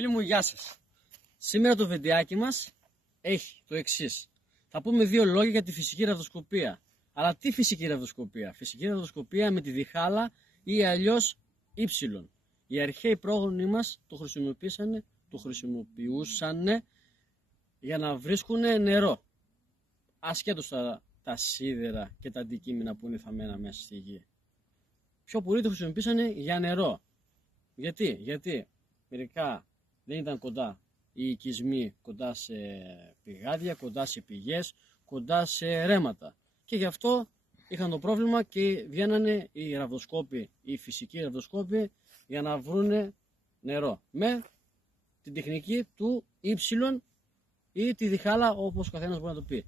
Φίλοι μου, γεια σας. Σήμερα το βιντεάκι μας έχει το εξής. Θα πούμε δύο λόγια για τη φυσική ραδοσκοπία. Αλλά τι φυσική ραδοσκοπία? Φυσική ραδοσκοπία με τη διχάλα ή αλλιώς ύψιλον. Οι αρχαίοι πρόγονοι μας το χρησιμοποιούσαν για να βρίσκουν νερό. Ασχέτως τα σίδερα και τα αντικείμενα που είναι θαμμένα μέσα στη γη. Πιο πολύ το χρησιμοποίησαν για νερό. Γιατί μερικά δεν ήταν κοντά οι οικισμοί, κοντά σε πηγάδια, κοντά σε πηγές, κοντά σε ρέματα. Και γι' αυτό είχαν το πρόβλημα και βγαίνανε οι ραβδοσκόποι, οι φυσικοί ραβδοσκόποι για να βρούνε νερό. Με την τεχνική του ύψιλον ή τη διχάλα, όπως ο καθένας μπορεί να το πει.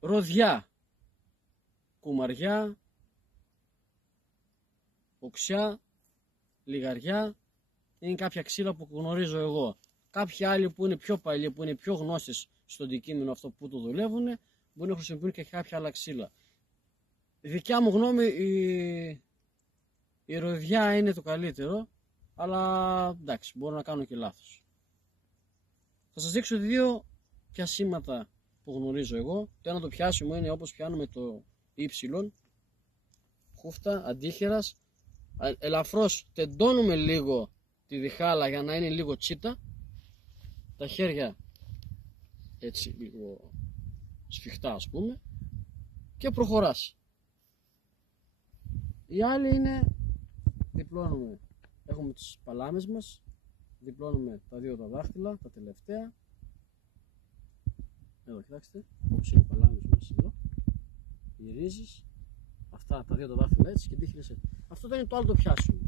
Ροδιά, κουμαριά, οξιά, λιγαριά είναι κάποια ξύλα που γνωρίζω εγώ. Κάποιοι άλλοι που είναι πιο παλιοί, που είναι πιο γνώστες στο αντικείμενο αυτό που το δουλεύουν, μπορεί να χρησιμοποιούν και κάποια άλλα ξύλα. Η δικιά μου γνώμη, η ροδιά είναι το καλύτερο, αλλά εντάξει, μπορώ να κάνω και λάθος. Θα σας δείξω δύο πιασίματα που γνωρίζω εγώ. Το ένα το πιάσιμο είναι όπως πιάνουμε το ύψιλον, χούφτα, αντίχερας. Ελαφρώς τεντώνουμε λίγο τη διχάλα για να είναι λίγο τσίτα, τα χέρια έτσι λίγο σφιχτά ας πούμε, και προχωράς. Η άλλη είναι διπλώνουμε, έχουμε τις παλάμες μας, διπλώνουμε τα δύο τα δάχτυλα, τα τελευταία, εδώ κοιτάξτε, όπως είναι οι παλάμες μας εδώ, γυρίζεις αυτά τα δύο τα δάχτυλα έτσι και δείχνεις έτσι. Αυτό δεν είναι το άλλο το πιάσιμο.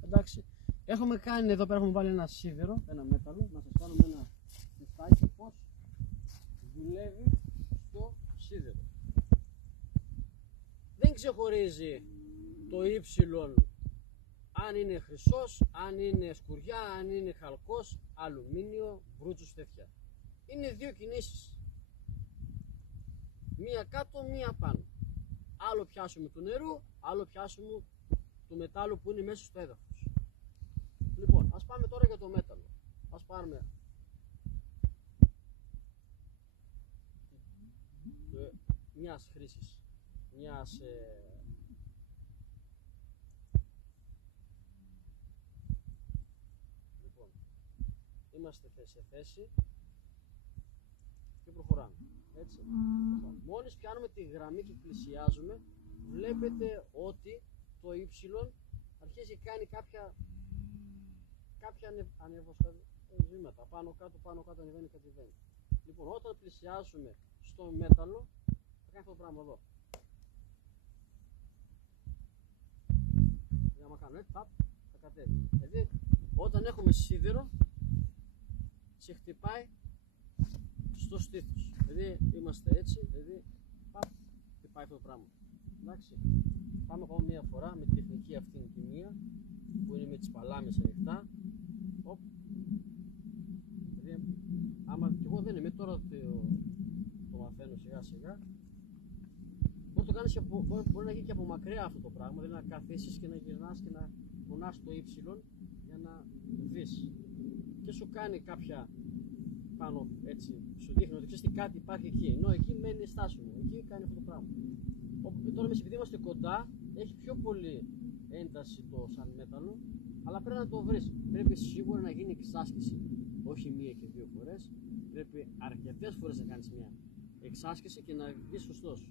Εντάξει. Έχουμε κάνει εδώ πέρα, έχουμε βάλει ένα σίδερο, ένα μέταλλο, να σας κάνουμε ένα τεστάκι πώς δουλεύει στο σίδερο. Δεν ξεχωρίζει το ύψιλον αν είναι χρυσός, αν είναι σκουριά, αν είναι χαλκός, αλουμίνιο, μπρούτσος, τέτοια. Είναι δύο κινήσεις. Μία κάτω, μία πάνω. Άλλο πιάσιμο του νερού, άλλο πιάσιμο του μετάλλου που είναι μέσα στο έδαφος. Λοιπόν, ας πάμε τώρα για το μέταλλο. Ας πάρουμε μιας χρήσης, λοιπόν, είμαστε σε θέση και προχωράμε. Έτσι. Μόλις πιάνουμε τη γραμμή και πλησιάζουμε, βλέπετε ότι το ύψιλον αρχίζει και κάνει κάποια ανεβοσβήματα, πάνω κάτω ανεβαίνει, κατεβαίνει. Λοιπόν, όταν πλησιάζουμε στο μέταλλο, θα κάνει αυτό το πράγμα εδώ. Για να κάνω έτσι, θα κατέβει. Δηλαδή, όταν έχουμε σίδερο, σε χτυπάει στο στήθος. Δηλαδή, είμαστε έτσι, δηλαδή, χτυπάει αυτό το πράγμα. Εντάξει. Πάμε ακόμα μία φορά με τη τεχνική αυτήν τη μία, που είναι με τις παλάμες ανοιχτά. Δηλαδή, άμα και εγώ δεν είμαι, τώρα το μαθαίνω σιγά σιγά. Μπορεί να γίνει και από μακριά αυτό το πράγμα, δηλαδή να καθίσεις και να γυρνάς και να κουνάς το ύψιλον για να δεις. Και σου κάνει κάποια πάνω έτσι, σου δείχνει ότι ξέρεις κάτι υπάρχει εκεί, ενώ εκεί μένει στάσιμο, εκεί κάνει αυτό το πράγμα. Τώρα εμείς επειδή είμαστε κοντά, έχει πιο πολύ ένταση το σαν μέταλλο, αλλά πρέπει να το βρεις. Πρέπει σίγουρα να γίνει εξάσκηση, όχι μία και δύο φορές. Πρέπει αρκετές φορές να κάνεις μία εξάσκηση και να βγεις σωστός.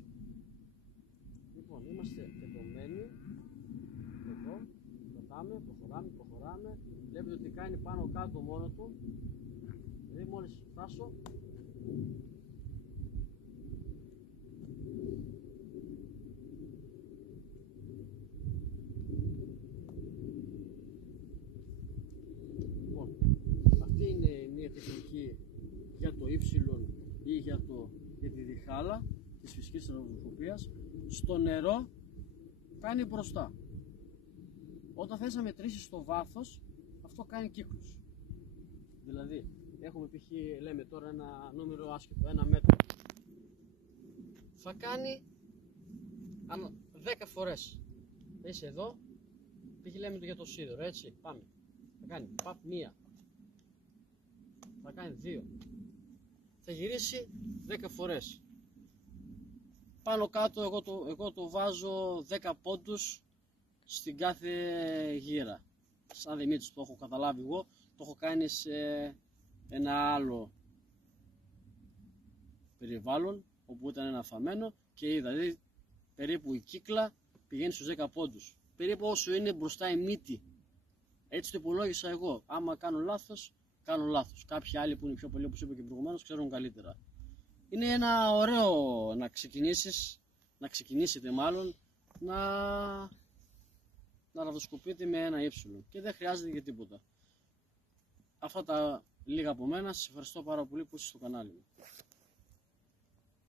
Λοιπόν, είμαστε τεντωμένοι, εδώ, κρατάμε, προχωράμε. Βλέπετε ότι κάνει πάνω κάτω μόνο του. Δηλαδή μόλις φτάσω, λοιπόν, αυτή είναι μια τεχνική για το ύψιλον ή για τη διχάλα της φυσικής ραδοσκοπίας. Στο νερό κάνει μπροστά. Όταν θες να μετρήσεις το βάθος, αυτό κάνει κύκλους. Δηλαδή, έχουμε π.χ. λέμε τώρα ένα νούμερο άσχετο, ένα μέτρο. Θα κάνει 10 φορές. Είσαι εδώ, π.χ. λέμε για το σίδερο, έτσι, πάμε. Θα κάνει παπ μία. Θα κάνει 2. Θα γυρίσει 10 φορές. Πάνω κάτω εγώ το βάζω 10 πόντους στην κάθε γύρα. Σαν Δημήτρης το έχω καταλάβει εγώ, το έχω κάνει σε ένα άλλο περιβάλλον όπου ήταν ένα φαμένο και είδα, δηλαδή περίπου η κύκλα πηγαίνει στους 10 πόντους. Περίπου όσο είναι μπροστά η μύτη. Έτσι το υπολόγισα εγώ. Άμα κάνω λάθος, κάνω λάθος. Κάποιοι άλλοι που είναι πιο πολύ, όπως είπα και προηγουμένως, ξέρουν καλύτερα. Είναι ένα ωραίο να ξεκινήσετε μάλλον, να ραδοσκοπείτε με ένα ύψιλο και δεν χρειάζεται για τίποτα. Αυτά τα λίγα από μένα. Σας ευχαριστώ πάρα πολύ που είστε στο κανάλι μου.